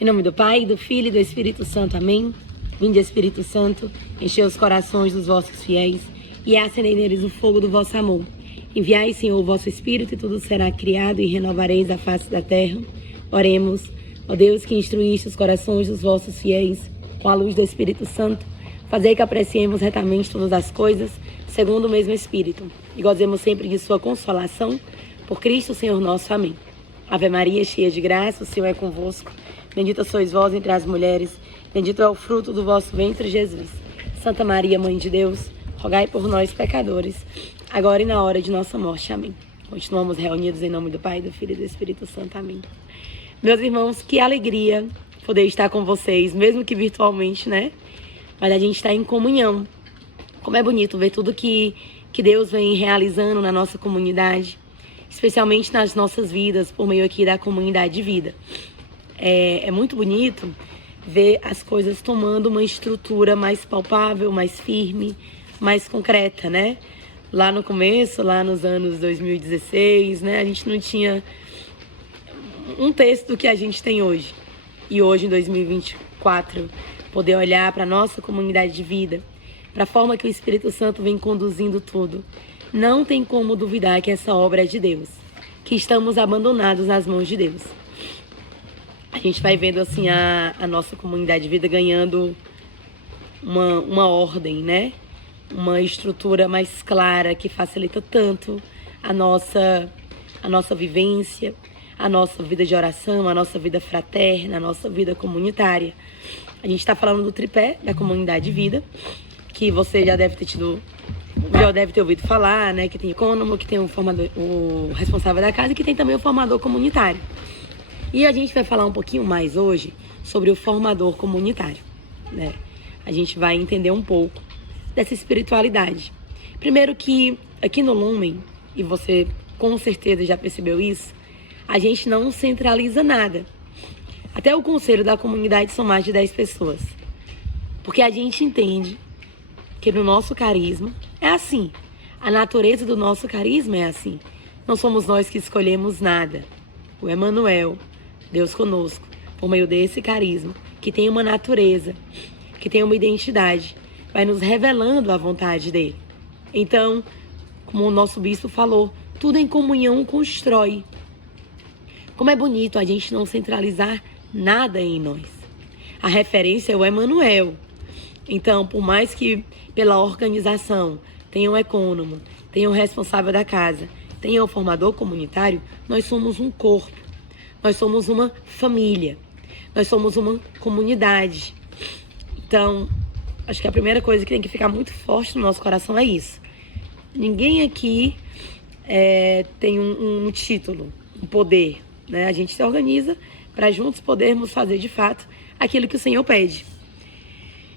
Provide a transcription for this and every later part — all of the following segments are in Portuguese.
Em nome do Pai, do Filho e do Espírito Santo. Amém. Vinde, Espírito Santo, enchei os corações dos vossos fiéis e acendei neles o fogo do vosso amor. Enviai, Senhor, o vosso Espírito e tudo será criado e renovareis a face da terra. Oremos. Ó Deus, que instruíste os corações dos vossos fiéis com a luz do Espírito Santo, fazei que apreciemos retamente todas as coisas, segundo o mesmo Espírito, e gozemos sempre de sua consolação, por Cristo Senhor nosso. Amém. Ave Maria, cheia de graça, o Senhor é convosco. Bendita sois vós entre as mulheres, bendito é o fruto do vosso ventre, Jesus. Santa Maria, Mãe de Deus, rogai por nós, pecadores, agora e na hora de nossa morte. Amém. Continuamos reunidos em nome do Pai, do Filho e do Espírito Santo. Amém. Meus irmãos, que alegria poder estar com vocês, mesmo que virtualmente, né? Mas a gente está em comunhão. Como é bonito ver tudo que Deus vem realizando na nossa comunidade, especialmente nas nossas vidas, por meio aqui da comunidade de vida. É muito bonito ver as coisas tomando uma estrutura mais palpável, mais firme, mais concreta, né? Lá no começo, lá nos anos 2016, né? A gente não tinha um terço do que a gente tem hoje. E hoje, em 2024, poder olhar para a nossa comunidade de vida, para a forma que o Espírito Santo vem conduzindo tudo. Não tem como duvidar que essa obra é de Deus, que estamos abandonados nas mãos de Deus. A gente vai vendo assim a nossa comunidade de vida ganhando uma ordem, né? Uma estrutura mais clara que facilita tanto a nossa vivência, a nossa vida de oração, a nossa vida fraterna, a nossa vida comunitária. A gente está falando do tripé da comunidade de vida, que você já deve ter ouvido falar, né? Que tem o econômico, que tem o responsável da casa e que tem também o formador comunitário. E a gente vai falar um pouquinho mais hoje sobre o formador comunitário, né? A gente vai entender um pouco dessa espiritualidade. Primeiro que aqui no Lumen, e você com certeza já percebeu isso, a gente não centraliza nada. Até o conselho da comunidade são mais de 10 pessoas. Porque a gente entende que no nosso carisma é assim. A natureza do nosso carisma é assim. Não somos nós que escolhemos nada. O Emmanuel, Deus conosco, por meio desse carisma, que tem uma natureza, que tem uma identidade, vai nos revelando a vontade dele. Então, como o nosso bispo falou, tudo em comunhão constrói. Como é bonito a gente não centralizar nada em nós. A referência é o Emmanuel. Então, por mais que pela organização tenha um econômico, tenha um responsável da casa, tenha um formador comunitário, nós somos um corpo. Nós somos uma família. Nós somos uma comunidade. Então, acho que a primeira coisa que tem que ficar muito forte no nosso coração é isso. Ninguém aqui tem um título, um poder, né? A gente se organiza para juntos podermos fazer de fato aquilo que o Senhor pede.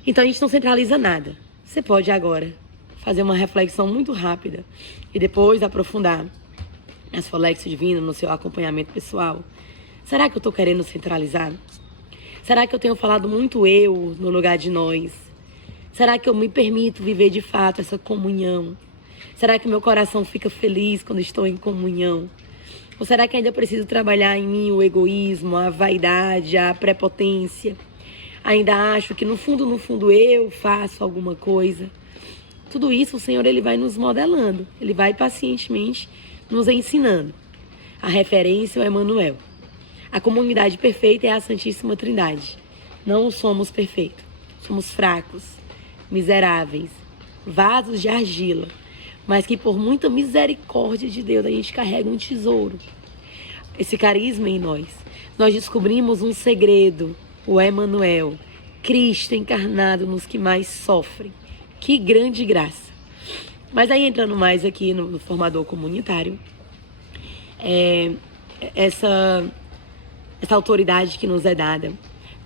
Então a gente não centraliza nada. Você pode agora fazer uma reflexão muito rápida e depois aprofundar as reflexões divinas no seu acompanhamento pessoal. Será que eu estou querendo centralizar? Será que eu tenho falado muito eu no lugar de nós? Será que eu me permito viver de fato essa comunhão? Será que meu coração fica feliz quando estou em comunhão? Ou será que ainda preciso trabalhar em mim o egoísmo, a vaidade, a prepotência? Ainda acho que no fundo eu faço alguma coisa. Tudo isso o Senhor ele vai nos modelando. Ele vai pacientemente nos ensinando. A referência é o Emmanuel. A comunidade perfeita é a Santíssima Trindade. Não somos perfeitos. Somos fracos, miseráveis, vasos de argila. Mas que por muita misericórdia de Deus a gente carrega um tesouro. Esse carisma em nós. Nós descobrimos um segredo, o Emmanuel, Cristo encarnado nos que mais sofrem. Que grande graça. Mas aí entrando mais aqui no formador comunitário, essa autoridade que nos é dada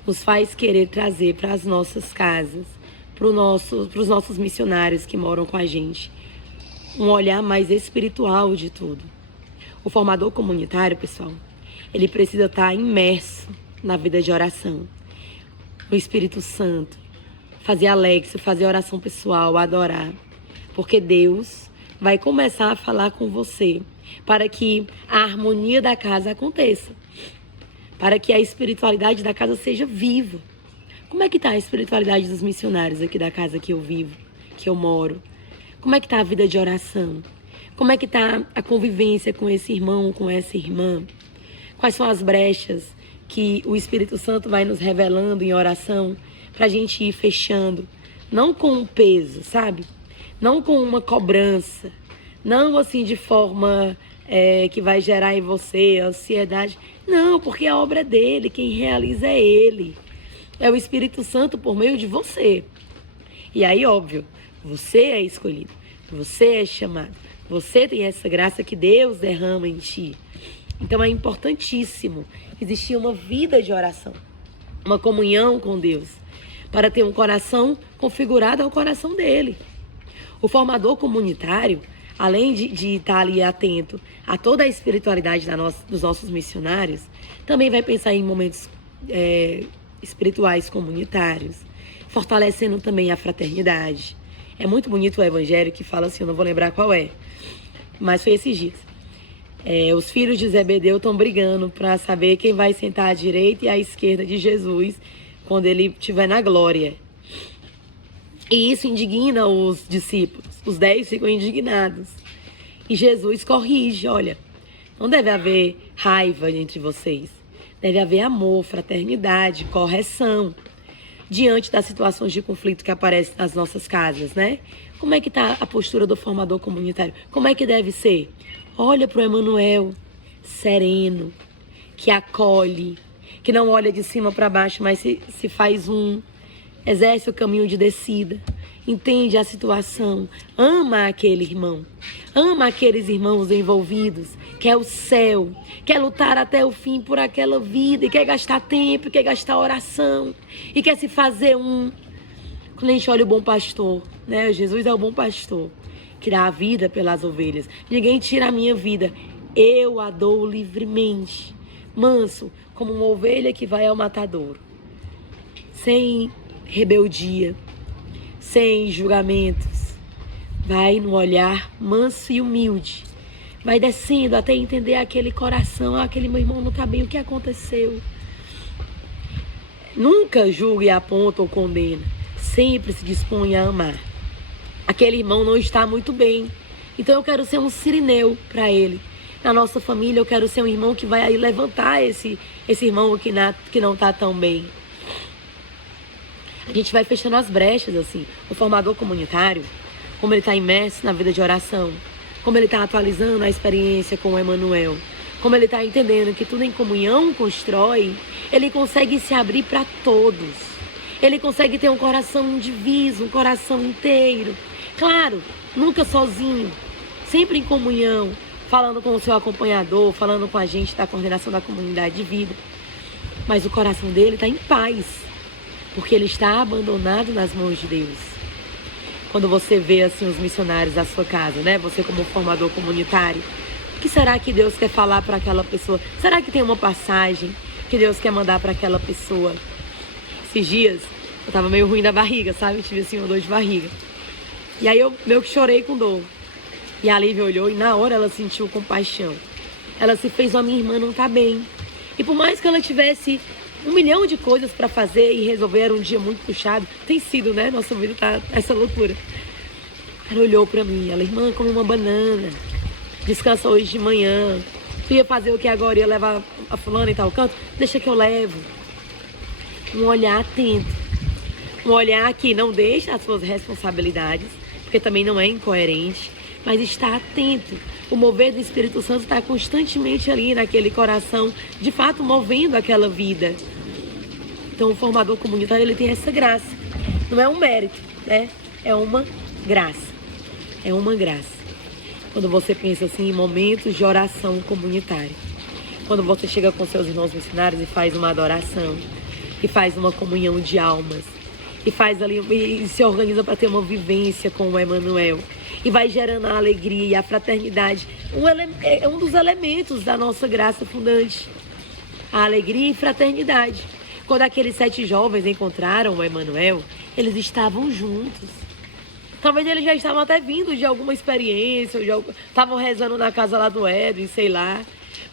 nos faz querer trazer para as nossas casas, para os nossos missionários que moram com a gente, um olhar mais espiritual de tudo. O formador comunitário, pessoal, ele precisa estar imerso na vida de oração, no Espírito Santo, fazer alexo, fazer oração pessoal, adorar, porque Deus vai começar a falar com você para que a harmonia da casa aconteça. para que a espiritualidade da casa seja viva. Como é que está a espiritualidade dos missionários aqui da casa que eu vivo, que eu moro? Como é que está a vida de oração? Como é que está a convivência com esse irmão, com essa irmã? Quais são as brechas que o Espírito Santo vai nos revelando em oração para a gente ir fechando? Não com um peso, sabe? Não com uma cobrança. Não assim de forma que vai gerar em você ansiedade. Não, porque a obra é dele, quem realiza é ele. É o Espírito Santo por meio de você. E aí, óbvio, você é escolhido, você é chamado, você tem essa graça que Deus derrama em ti. Então é importantíssimo existir uma vida de oração, uma comunhão com Deus, para ter um coração configurado ao coração dele. O formador comunitário, além de estar ali atento a toda a espiritualidade dos nossos missionários, também vai pensar em momentos espirituais comunitários, fortalecendo também a fraternidade. É muito bonito o evangelho que fala assim, eu não vou lembrar qual é, mas foi esses dias. Os filhos de Zebedeu estão brigando para saber quem vai sentar à direita e à esquerda de Jesus quando ele estiver na glória. E isso indigna os discípulos. Os 10 ficam indignados. E Jesus corrige, olha, não deve haver raiva entre vocês. Deve haver amor, fraternidade, correção. Diante das situações de conflito que aparecem nas nossas casas, né? Como é que está a postura do formador comunitário? Como é que deve ser? Olha para o Emanuel, sereno, que acolhe, que não olha de cima para baixo, mas se faz exerce o caminho de descida, entende a situação, ama aquele irmão, ama aqueles irmãos envolvidos, quer o céu, quer lutar até o fim por aquela vida, e quer gastar tempo, quer gastar oração, e quer se fazer Quando a gente olha o bom pastor, né? Jesus é o bom pastor, que dá a vida pelas ovelhas. Ninguém tira a minha vida, eu a dou livremente, manso, como uma ovelha que vai ao matadouro, sem rebeldia, sem julgamentos, vai no olhar manso e humilde, vai descendo até entender aquele coração, aquele meu irmão não está bem, o que aconteceu? Nunca julgue, aponta ou condena, sempre se dispõe a amar. Aquele irmão não está muito bem, então eu quero ser um sirineu para ele. Na nossa família eu quero ser um irmão que vai aí levantar esse irmão que não está tão bem. A gente vai fechando as brechas, assim. O formador comunitário, como ele está imerso na vida de oração, como ele está atualizando a experiência com o Emanuel, como ele está entendendo que tudo em comunhão constrói, ele consegue se abrir para todos. Ele consegue ter um coração indiviso, um coração inteiro. Claro, nunca sozinho, sempre em comunhão, falando com o seu acompanhador, falando com a gente da coordenação da comunidade de vida. Mas o coração dele está em paz, porque ele está abandonado nas mãos de Deus. Quando você vê assim os missionários da sua casa, né? Você como formador comunitário, o que será que Deus quer falar para aquela pessoa? Será que tem uma passagem que Deus quer mandar para aquela pessoa? Esses dias eu tava meio ruim da barriga, sabe? Eu tive assim uma dor de barriga. E aí eu meio que chorei com dor. E a Lívia olhou e na hora ela sentiu compaixão. Ela se fez, minha irmã não tá bem. E por mais que ela tivesse 1 milhão de coisas para fazer e resolver, era um dia muito puxado. Tem sido, né? Nossa vida tá essa loucura. Ela olhou para mim, ela, irmã, come uma banana, descansa hoje de manhã. Tu ia fazer o que agora? Ia levar a fulana em tal canto? Deixa que eu levo. Um olhar atento. Um olhar que não deixa as suas responsabilidades, porque também não é incoerente, mas está atento. O mover do Espírito Santo está constantemente ali naquele coração, de fato movendo aquela vida. Então o formador comunitário, ele tem essa graça. Não é um mérito, né? É uma graça. É uma graça. Quando você pensa assim em momentos de oração comunitária. Quando você chega com seus irmãos missionários e faz uma adoração, e faz uma comunhão de almas, e faz ali, e se organiza para ter uma vivência com o Emanuel, e vai gerando a alegria e a fraternidade. É um dos elementos da nossa graça fundante, a alegria e fraternidade. Quando aqueles 7 jovens encontraram o Emanuel, eles estavam juntos. Talvez eles já estavam até vindo de alguma experiência, estavam rezando na casa lá do Edwin, sei lá,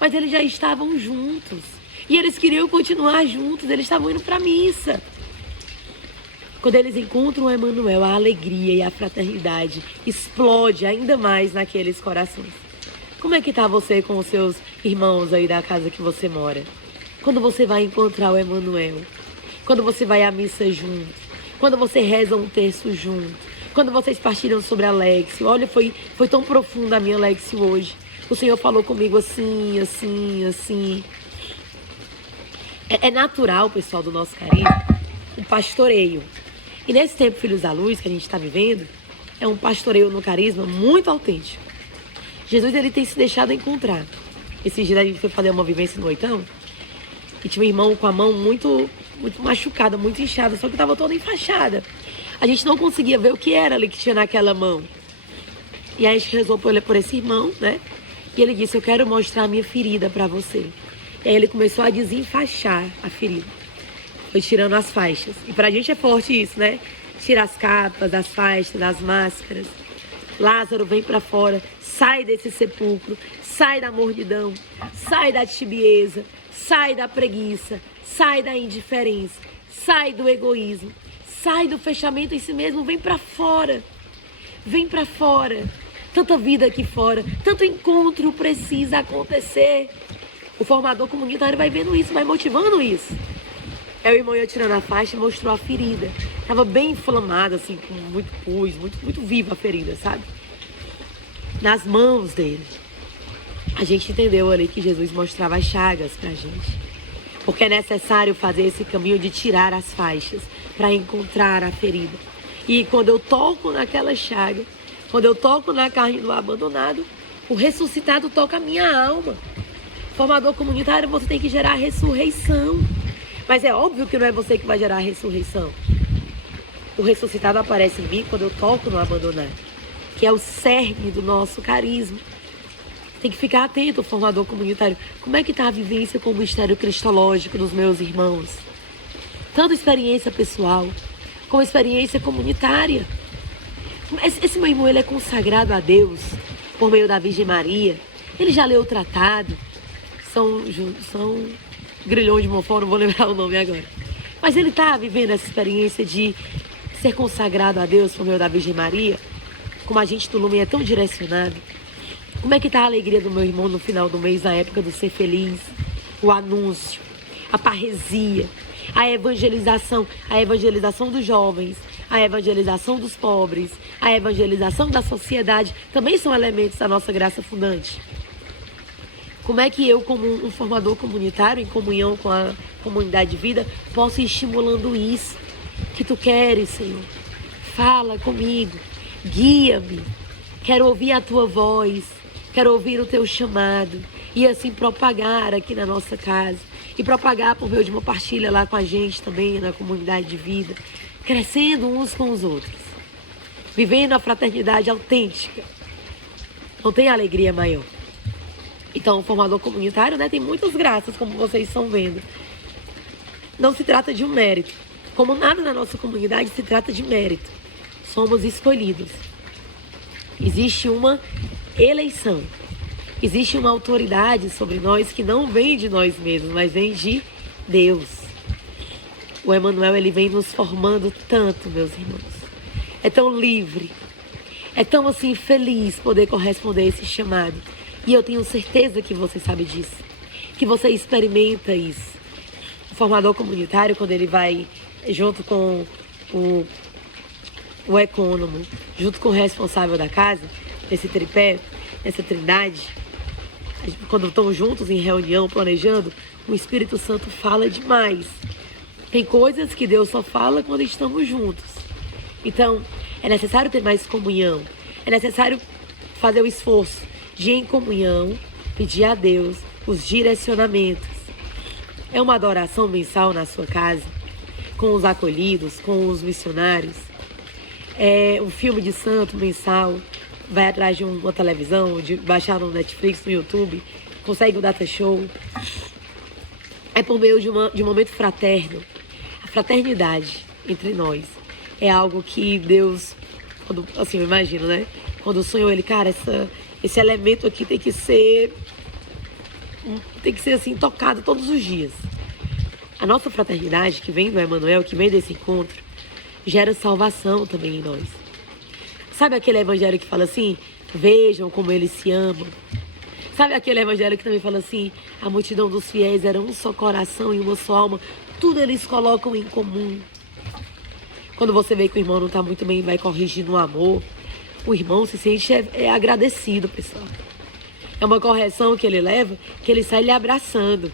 mas eles já estavam juntos. E eles queriam continuar juntos, eles estavam indo para a missa. Quando eles encontram o Emmanuel, a alegria e a fraternidade explode ainda mais naqueles corações. Como é que tá você com os seus irmãos aí da casa que você mora? Quando você vai encontrar o Emmanuel? Quando você vai à missa junto? Quando você reza um terço junto? Quando vocês partilham sobre a Lexio? Olha, foi tão profunda a minha Lexio hoje. O Senhor falou comigo assim, assim, assim. É natural, pessoal, do nosso carisma, o pastoreio. E nesse tempo, Filhos da Luz, que a gente está vivendo, é um pastoreio no carisma muito autêntico. Jesus, ele tem se deixado encontrar. Esses dias a gente foi fazer uma vivência no Oitão, e tinha um irmão com a mão muito machucada, muito inchada, só que estava toda enfaixada. A gente não conseguia ver o que era ali que tinha naquela mão. E aí a gente rezou por esse irmão, né? E ele disse, eu quero mostrar a minha ferida para você. E aí ele começou a desenfaixar a ferida. Foi tirando as faixas. E pra gente é forte isso, né? Tira as capas, as faixas, as máscaras. Lázaro vem pra fora, sai desse sepulcro, sai da mordidão, sai da tibieza, sai da preguiça, sai da indiferença, sai do egoísmo, sai do fechamento em si mesmo, vem pra fora. Vem pra fora. Tanta vida aqui fora, tanto encontro precisa acontecer. O formador comunitário vai vendo isso, vai motivando isso. É o irmão ia tirando a faixa e mostrou a ferida. Tava bem inflamada, assim, com muito pus, muito viva a ferida, sabe? Nas mãos dele. A gente entendeu ali que Jesus mostrava as chagas pra gente. Porque é necessário fazer esse caminho de tirar as faixas para encontrar a ferida. E quando eu toco naquela chaga, quando eu toco na carne do abandonado, o ressuscitado toca a minha alma. Formador comunitário, você tem que gerar ressurreição. Mas é óbvio que não é você que vai gerar a ressurreição. O ressuscitado aparece em mim quando eu toco no abandonado, que é o cerne do nosso carisma. Tem que ficar atento, formador comunitário. Como é que está a vivência com o mistério cristológico dos meus irmãos? Tanto experiência pessoal, como experiência comunitária. Esse meu irmão, ele é consagrado a Deus por meio da Virgem Maria. Ele já leu o tratado. São Grilhões de Monfort, não vou lembrar o nome agora. Mas ele está vivendo essa experiência de ser consagrado a Deus por meio da Virgem Maria. Como a gente do Lumen é tão direcionado. Como é que está a alegria do meu irmão no final do mês, na época do ser feliz? O anúncio, a parresia, a evangelização dos jovens, a evangelização dos pobres, a evangelização da sociedade, também são elementos da nossa graça fundante. Como é que eu, como um formador comunitário, em comunhão com a comunidade de vida, posso ir estimulando isso que tu queres, Senhor? Fala comigo, guia-me, quero ouvir a tua voz, quero ouvir o teu chamado e assim propagar aqui na nossa casa e propagar por meio de uma partilha lá com a gente também, na comunidade de vida, crescendo uns com os outros, vivendo a fraternidade autêntica. Não tem alegria maior. Então, o formador comunitário, né, tem muitas graças, como vocês estão vendo. Não se trata de um mérito. Como nada na nossa comunidade se trata de mérito. Somos escolhidos. Existe uma eleição. Existe uma autoridade sobre nós que não vem de nós mesmos, mas vem de Deus. O Emmanuel, ele vem nos formando tanto, meus irmãos. É tão livre. É tão, assim, feliz poder corresponder a esse chamado. E eu tenho certeza que você sabe disso, que você experimenta isso. O formador comunitário, quando ele vai junto com o ecônomo, junto com o responsável da casa, esse tripé, essa trindade, quando estão juntos em reunião, planejando, o Espírito Santo fala demais. Tem coisas que Deus só fala quando estamos juntos. Então, é necessário ter mais comunhão, é necessário fazer o esforço de, em comunhão, pedir a Deus os direcionamentos. É uma adoração mensal na sua casa, com os acolhidos, com os missionários. É um filme de santo mensal, vai atrás de uma televisão, de baixar no Netflix, no YouTube, consegue o data show. É por meio de um momento fraterno. A fraternidade entre nós é algo que Deus, quando, assim, eu imagino, né? Quando sonhou ele, cara, esse elemento aqui tem que ser tem que ser assim, tocado todos os dias. A nossa fraternidade, que vem do Emmanuel, que vem desse encontro, gera salvação também em nós. Sabe aquele evangelho que fala assim, vejam como eles se amam? Sabe aquele evangelho que também fala assim, a multidão dos fiéis era um só coração e uma só alma, tudo eles colocam em comum. Quando você vê que o irmão não está muito bem e vai corrigir no amor, o irmão se sente agradecido, pessoal. É uma correção que ele leva, que ele sai lhe abraçando,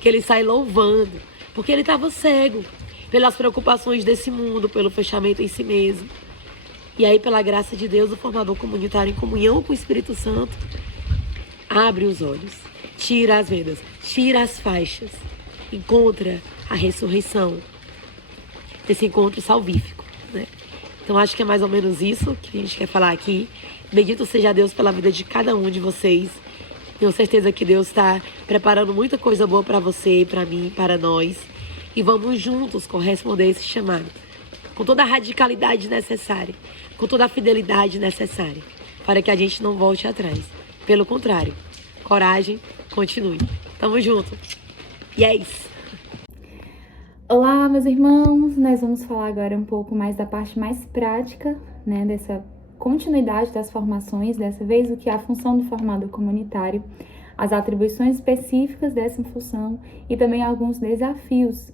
que ele sai louvando, porque ele estava cego pelas preocupações desse mundo, pelo fechamento em si mesmo. E aí, pela graça de Deus, o formador comunitário, em comunhão com o Espírito Santo, abre os olhos, tira as vendas, tira as faixas, encontra a ressurreição desse encontro salvífico, né? Então, acho que é mais ou menos isso que a gente quer falar aqui. Bendito seja Deus pela vida de cada um de vocês. Tenho certeza que Deus está preparando muita coisa boa para você, para mim, para nós. E vamos juntos corresponder a esse chamado, com toda a radicalidade necessária, com toda a fidelidade necessária, para que a gente não volte atrás. Pelo contrário, coragem, continue. Tamo junto. E é isso. Olá, meus irmãos! Nós vamos falar agora um pouco mais da parte mais prática, né, dessa continuidade das formações, dessa vez o que é a função do formador comunitário, as atribuições específicas dessa função e também alguns desafios.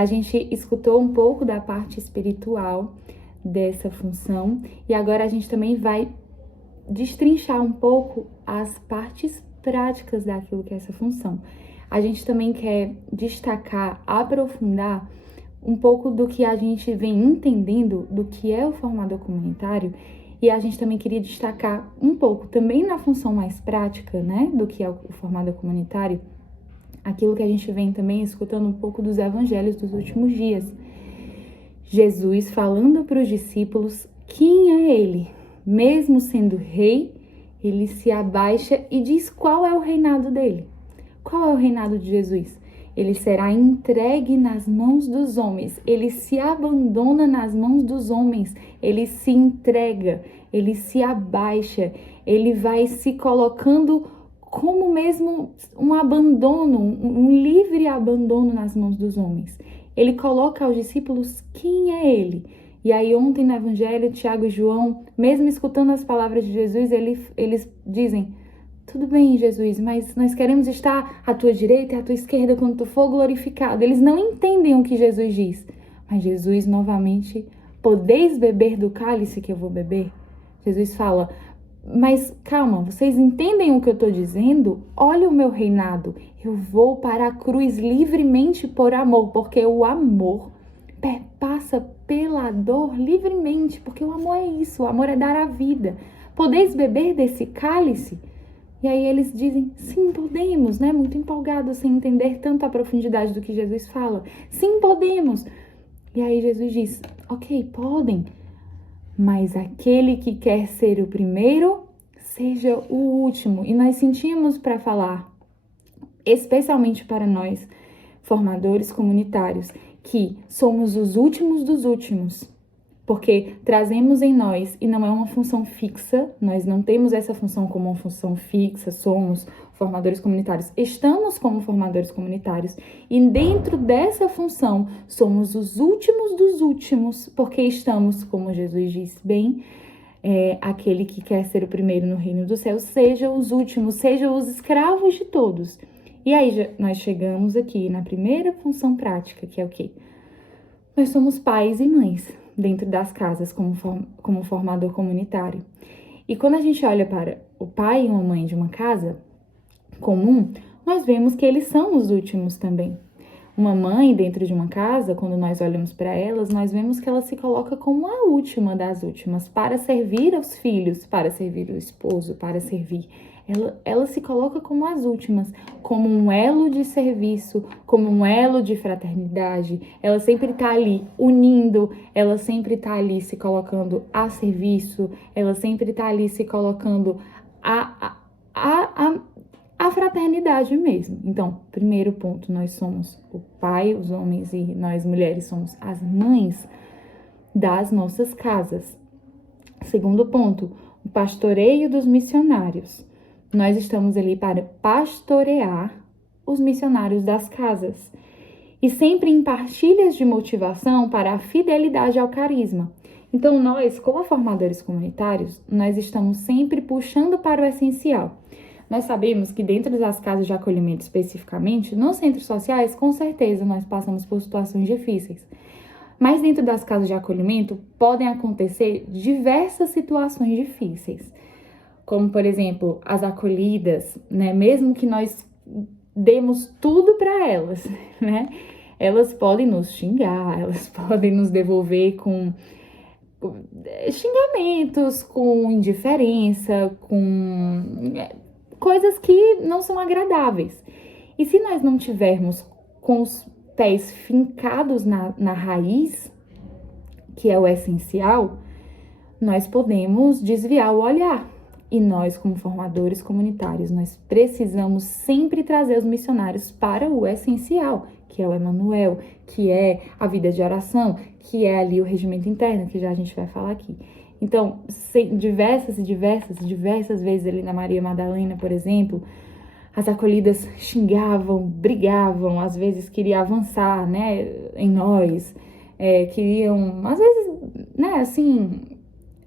A gente escutou um pouco da parte espiritual dessa função e agora a gente também vai destrinchar um pouco as partes práticas daquilo que é essa função. A gente também quer destacar, aprofundar um pouco do que a gente vem entendendo do que é o formador comunitário e a gente também queria destacar um pouco também na função mais prática, né, do que é o formador comunitário, aquilo que a gente vem também escutando um pouco dos evangelhos dos últimos dias. Jesus falando para os discípulos quem é ele. Mesmo sendo rei, ele se abaixa e diz qual é o reinado dele. Qual é o reinado de Jesus? Ele será entregue nas mãos dos homens. Ele se abandona nas mãos dos homens. Ele se entrega, ele se abaixa. Ele vai se colocando como mesmo um abandono, um livre abandono nas mãos dos homens. Ele coloca aos discípulos quem é ele. E aí ontem no Evangelho, Tiago e João, mesmo escutando as palavras de Jesus, eles dizem, tudo bem, Jesus, mas nós queremos estar à tua direita e à tua esquerda quando tu for glorificado. Eles não entendem o que Jesus diz. Mas Jesus, novamente, podeis beber do cálice que eu vou beber? Jesus fala, mas calma, vocês entendem o que eu estou dizendo? Olha o meu reinado. Eu vou para a cruz livremente por amor, porque o amor perpassa pela dor livremente, porque o amor é isso, o amor é dar a vida. Podeis beber desse cálice? E aí eles dizem, sim, podemos, né? Muito empolgados, sem entender tanto a profundidade do que Jesus fala. Sim, podemos. E aí Jesus diz, ok, podem, mas aquele que quer ser o primeiro, seja o último. E nós sentimos para falar, especialmente para nós, formadores comunitários, que somos os últimos dos últimos, porque trazemos em nós, e não é uma função fixa, nós não temos essa função como uma função fixa, somos formadores comunitários, estamos como formadores comunitários, e dentro dessa função somos os últimos dos últimos, porque estamos, como Jesus diz bem, aquele que quer ser o primeiro no reino do céu, seja os últimos, seja os escravos de todos. E aí nós chegamos aqui na primeira função prática, que é o quê? Nós somos pais e mães dentro das casas como formador comunitário. E quando a gente olha para o pai e uma mãe de uma casa comum, nós vemos que eles são os últimos também. Uma mãe dentro de uma casa, quando nós olhamos para elas, nós vemos que ela se coloca como a última das últimas, para servir aos filhos, para servir o esposo, para servir. Ela se coloca como as últimas, como um elo de serviço, como um elo de fraternidade. Ela sempre está ali unindo, ela sempre está ali se colocando a serviço, ela sempre está ali se colocando a fraternidade mesmo. Então, primeiro ponto, nós somos o pai, os homens, e nós mulheres somos as mães das nossas casas. Segundo ponto, o pastoreio dos missionários. nós estamos ali para pastorear os missionários das casas e sempre em partilhas de motivação para a fidelidade ao carisma. Então, nós, como formadores comunitários, nós estamos sempre puxando para o essencial. Nós sabemos que dentro das casas de acolhimento especificamente, nos centros sociais, com certeza nós passamos por situações difíceis. Mas dentro das casas de acolhimento podem acontecer diversas situações difíceis. Como, por exemplo, as acolhidas, né? Mesmo que nós demos tudo para elas, né? Elas podem nos xingar, elas podem nos devolver com xingamentos, com indiferença, com coisas que não são agradáveis. E se nós não tivermos com os pés fincados na raiz, que é o essencial, nós podemos desviar o olhar. E nós, como formadores comunitários, nós precisamos sempre trazer os missionários para o essencial, que é o Emmanuel, que é a vida de oração, que é ali o regimento interno, que já a gente vai falar aqui. Então, diversas vezes ali na Maria Madalena, por exemplo, as acolhidas xingavam, brigavam, às vezes queriam avançar, né, em nós, queriam, às vezes, né, assim,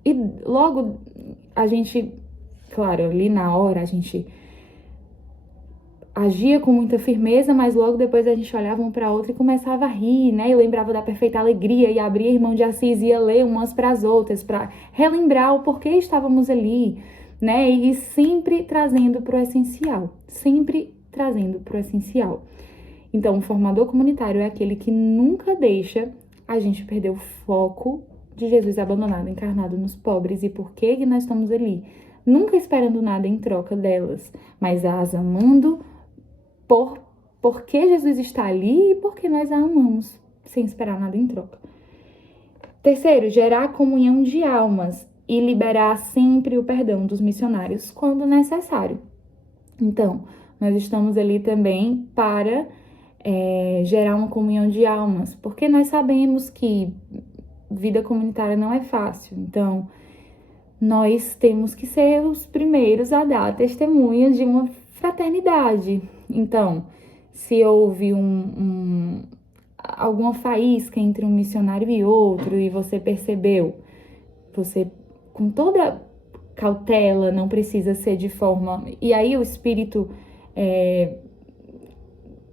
e logo a gente, claro, ali na hora a gente agia com muita firmeza, mas logo depois a gente olhava um para outra e começava a rir, né? E lembrava da perfeita alegria e abria Irmão de Assis e ia ler umas para as outras, para relembrar o porquê estávamos ali, né? E sempre trazendo para o essencial, Então, o formador comunitário é aquele que nunca deixa a gente perder o foco de Jesus abandonado, encarnado nos pobres e por que nós estamos ali. Nunca esperando nada em troca delas, mas as amando porque Jesus está ali e porque nós a amamos, sem esperar nada em troca. Terceiro, gerar comunhão de almas e liberar sempre o perdão dos missionários quando necessário. Então, nós estamos ali também para gerar uma comunhão de almas, porque nós sabemos que vida comunitária não é fácil. Então, nós temos que ser os primeiros a dar testemunho de uma fraternidade. Então, se houve alguma faísca entre um missionário e outro e você percebeu, você com toda cautela, não precisa ser de forma... E aí o espírito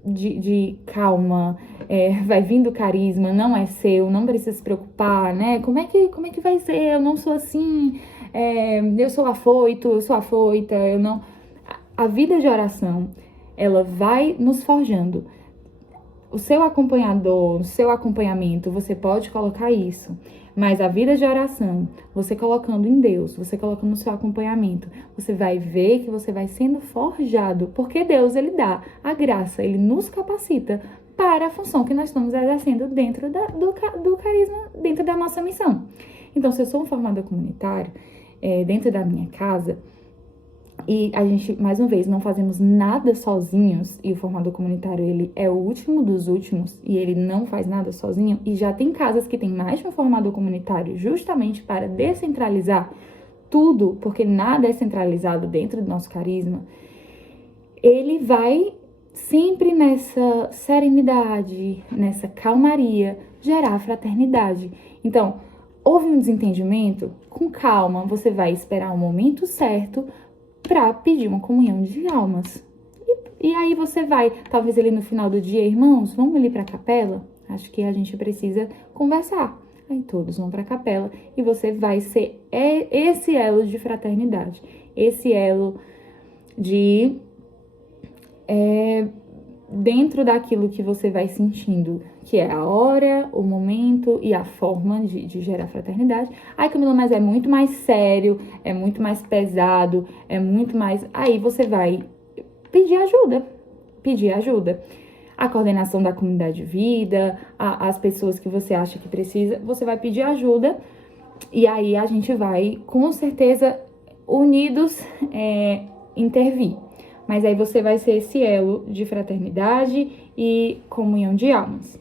de calma, vai vindo o carisma, não é seu, não precisa se preocupar, né? Como é que vai ser? Eu não sou assim, eu sou afoito, eu sou afoita, eu não... A vida de oração, ela vai nos forjando. O seu acompanhador, o seu acompanhamento, você pode colocar isso. Mas a vida de oração, você colocando em Deus, você colocando no seu acompanhamento, você vai ver que você vai sendo forjado. Porque Deus, Ele dá a graça, Ele nos capacita para a função que nós estamos exercendo dentro do carisma, dentro da nossa missão. Então, se eu sou um formador comunitário, dentro da minha casa, e a gente, mais uma vez, não fazemos nada sozinhos, e o formador comunitário, ele é o último dos últimos, e ele não faz nada sozinho, e já tem casas que tem mais de um formador comunitário justamente para descentralizar tudo, porque nada é centralizado dentro do nosso carisma, ele vai sempre nessa serenidade, nessa calmaria, gerar fraternidade. Então, houve um desentendimento, com calma, você vai esperar o momento certo para pedir uma comunhão de almas. E aí você vai, talvez ali no final do dia, irmãos, vamos ali para a capela? Acho que a gente precisa conversar. Aí todos vão para a capela e você vai ser esse elo de fraternidade, esse elo de dentro daquilo que você vai sentindo, que é a hora, o momento e a forma de gerar fraternidade. Ai, Camila, mas é muito mais sério, é muito mais pesado, é muito mais... Aí você vai pedir ajuda. A coordenação da comunidade de vida, as pessoas que você acha que precisa, você vai pedir ajuda e aí a gente vai, com certeza, unidos, intervir. Mas aí você vai ser esse elo de fraternidade e comunhão de almas.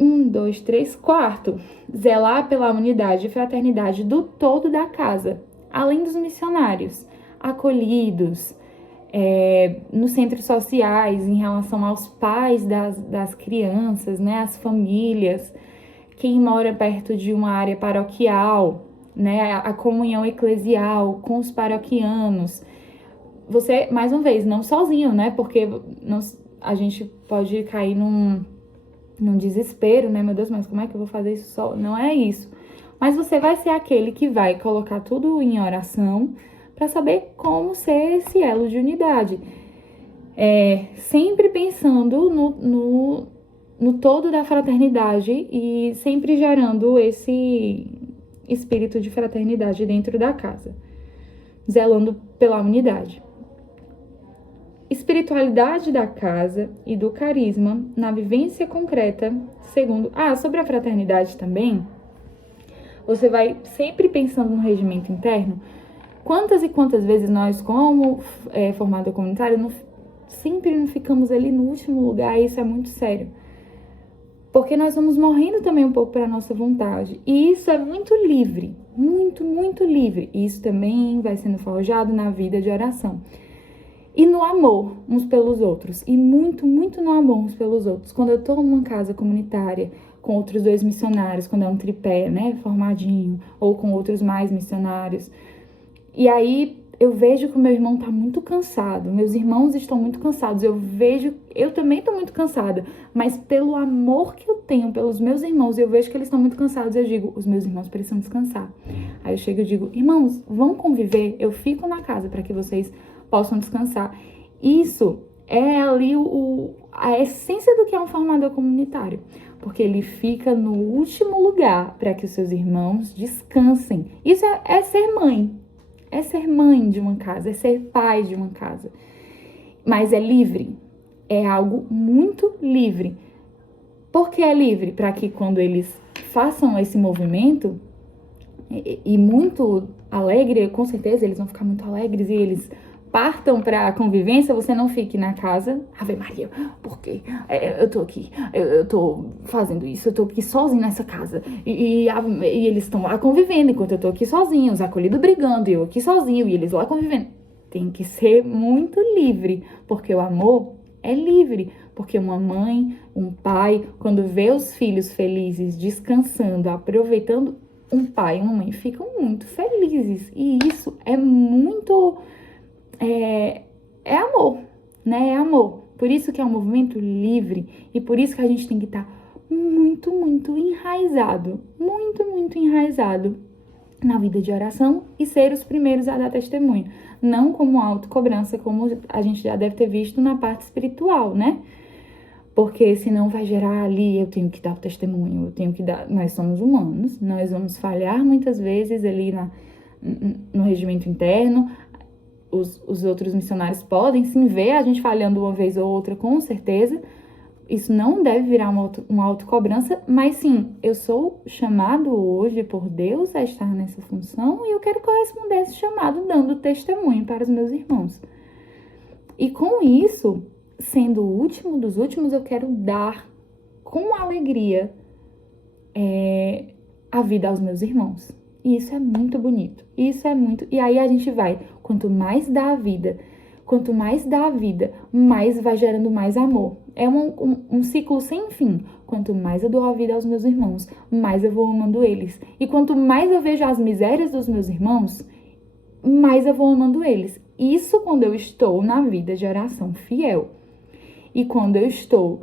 1, 2, 3, quarto. Zelar pela unidade e fraternidade do todo da casa, além dos missionários. acolhidos, nos centros sociais, em relação aos pais das crianças, né, as famílias, quem mora perto de uma área paroquial, né, a comunhão eclesial com os paroquianos. Você, mais uma vez, não sozinho, né, porque a gente pode cair num desespero, né, meu Deus, mas como é que eu vou fazer isso só? Não é isso. Mas você vai ser aquele que vai colocar tudo em oração para saber como ser esse elo de unidade. Sempre pensando no todo da fraternidade e sempre gerando esse espírito de fraternidade dentro da casa, zelando pela unidade. Espiritualidade da casa e do carisma na vivência concreta, segundo... sobre a fraternidade também, você vai sempre pensando no regimento interno. Quantas e quantas vezes nós, como formador comunitário, sempre não ficamos ali no último lugar, e isso é muito sério. Porque nós vamos morrendo também um pouco para a nossa vontade. E isso é muito livre, muito, muito livre. E isso também vai sendo forjado na vida de oração. E no amor uns pelos outros. E muito, muito no amor uns pelos outros. Quando eu tô numa casa comunitária com outros 2 missionários, quando é um tripé, né, formadinho, ou com outros mais missionários. E aí eu vejo que o meu irmão tá muito cansado, meus irmãos estão muito cansados, eu também tô muito cansada, mas pelo amor que eu tenho pelos meus irmãos, eu vejo que eles estão muito cansados, eu digo, os meus irmãos precisam descansar. Aí eu chego e digo, irmãos, vão conviver, eu fico na casa para que vocês possam descansar. Isso é ali a essência do que é um formador comunitário, porque ele fica no último lugar para que os seus irmãos descansem. Isso é ser mãe. É ser mãe de uma casa, é ser pai de uma casa. Mas é livre. É algo muito livre. Por que é livre? Para que quando eles façam esse movimento, e muito alegre, com certeza eles vão ficar muito alegres e eles partam para a convivência, você não fique na casa, Ave Maria, por quê? Eu tô aqui, eu tô fazendo isso, eu tô aqui sozinho nessa casa, e eles estão lá convivendo, enquanto eu tô aqui sozinho, os acolhidos brigando, e eu aqui sozinho, e eles lá convivendo. Tem que ser muito livre, porque o amor é livre, porque uma mãe, um pai, quando vê os filhos felizes, descansando, aproveitando, um pai e uma mãe ficam muito felizes, e isso é muito... É amor, né? É amor. Por isso que é um movimento livre e por isso que a gente tem que estar muito, muito enraizado, muito, muito enraizado na vida de oração e ser os primeiros a dar testemunho. Não como autocobrança, como a gente já deve ter visto na parte espiritual, né? Porque senão vai gerar ali, eu tenho que dar o testemunho, eu tenho que dar... Nós somos humanos, nós vamos falhar muitas vezes ali no regimento interno. Os outros missionários podem sim ver a gente falhando uma vez ou outra, com certeza. Isso não deve virar uma autocobrança, mas sim, eu sou chamado hoje por Deus a estar nessa função e eu quero corresponder a esse chamado dando testemunho para os meus irmãos. E com isso, sendo o último dos últimos, eu quero dar com alegria a vida aos meus irmãos. E isso é muito bonito. Isso é muito... E aí a gente vai, quanto mais dá a vida, mais vai gerando mais amor. É um ciclo sem fim. Quanto mais eu dou a vida aos meus irmãos, mais eu vou amando eles. E quanto mais eu vejo as misérias dos meus irmãos, mais eu vou amando eles. Isso quando eu estou na vida de oração fiel. E quando eu estou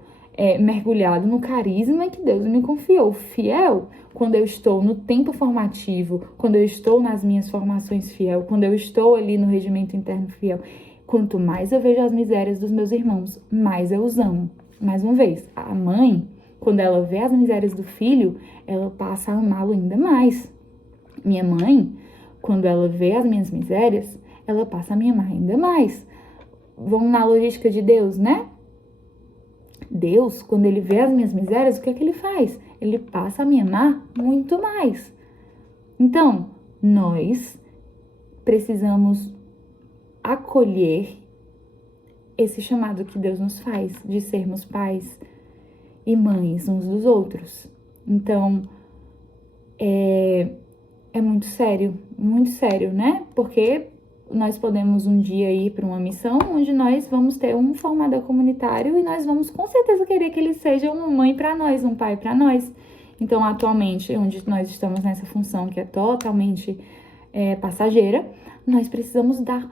mergulhado no carisma que Deus me confiou, fiel, quando eu estou no tempo formativo, quando eu estou nas minhas formações fiel, quando eu estou ali no regimento interno fiel, quanto mais eu vejo as misérias dos meus irmãos, mais eu os amo. Mais uma vez, a mãe, quando ela vê as misérias do filho, ela passa a amá-lo ainda mais. Minha mãe, quando ela vê as minhas misérias, ela passa a me amar ainda mais. Vamos na logística de Deus, né? Deus, quando ele vê as minhas misérias, o que é que ele faz? Ele passa a me amar muito mais. Então, nós precisamos acolher esse chamado que Deus nos faz de sermos pais e mães uns dos outros. Então, é muito sério, né? Porque nós podemos um dia ir para uma missão onde nós vamos ter um formador comunitário e nós vamos com certeza querer que ele seja uma mãe para nós, um pai para nós. Então, atualmente, onde nós estamos nessa função que é totalmente passageira, nós precisamos dar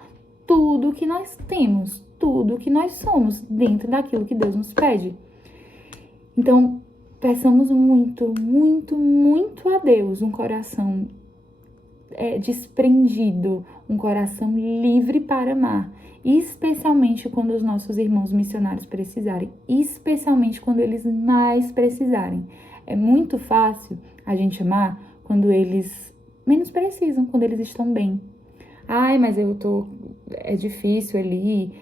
tudo que nós temos, tudo que nós somos dentro daquilo que Deus nos pede. Então, peçamos muito, muito, muito a Deus um coração desprendido, um coração livre para amar, especialmente quando os nossos irmãos missionários precisarem, especialmente quando eles mais precisarem. É muito fácil a gente amar quando eles menos precisam, quando eles estão bem. Ai, mas é difícil ali,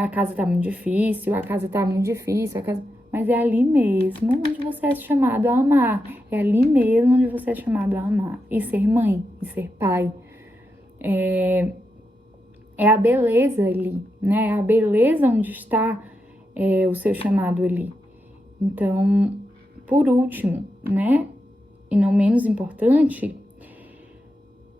a casa tá muito difícil, mas é ali mesmo onde você é chamado a amar. É ali mesmo onde você é chamado a amar. E ser mãe, e ser pai. É a beleza ali, né? É a beleza onde está o seu chamado ali. Então, por último, né? E não menos importante,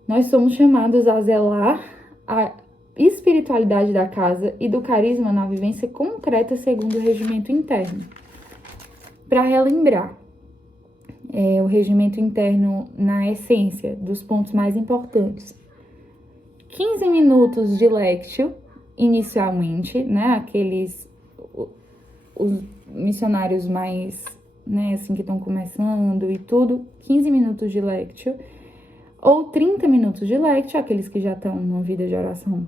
nós somos chamados a zelar a espiritualidade da casa e do carisma na vivência concreta segundo o regimento interno. Para relembrar, o regimento interno na essência dos pontos mais importantes. 15 minutos de lectio, inicialmente, né? Os missionários mais, né, assim, que estão começando e tudo, 15 minutos de lectio. Ou 30 minutos de lectio, aqueles que já estão numa vida de oração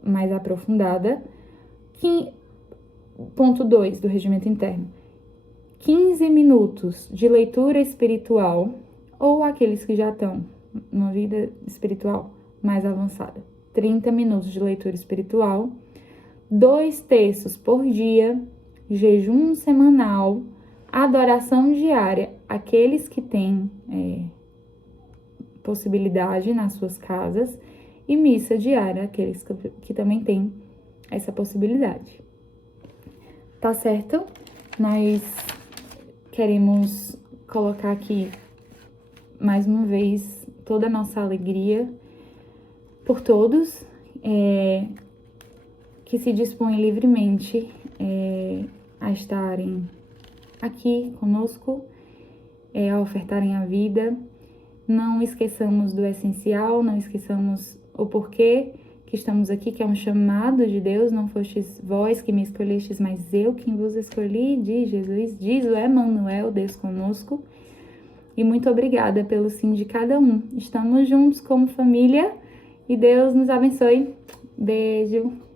mais aprofundada. Ponto 2 do regimento interno. 15 minutos de leitura espiritual, ou aqueles que já estão numa vida espiritual mais avançada. 30 minutos de leitura espiritual, 2 textos por dia, jejum semanal, adoração diária, aqueles que têm possibilidade nas suas casas, e missa diária, aqueles que também têm essa possibilidade. Tá certo? Nós queremos colocar aqui, mais uma vez, toda a nossa alegria por todos que se dispõem livremente a estarem aqui conosco, a ofertarem a vida. Não esqueçamos do essencial, não esqueçamos o porquê que estamos aqui, que é um chamado de Deus. Não fostes vós que me escolhestes, mas eu quem vos escolhi, diz Jesus, diz o Emmanuel, Deus conosco. E muito obrigada pelo sim de cada um. Estamos juntos como família e Deus nos abençoe. Beijo.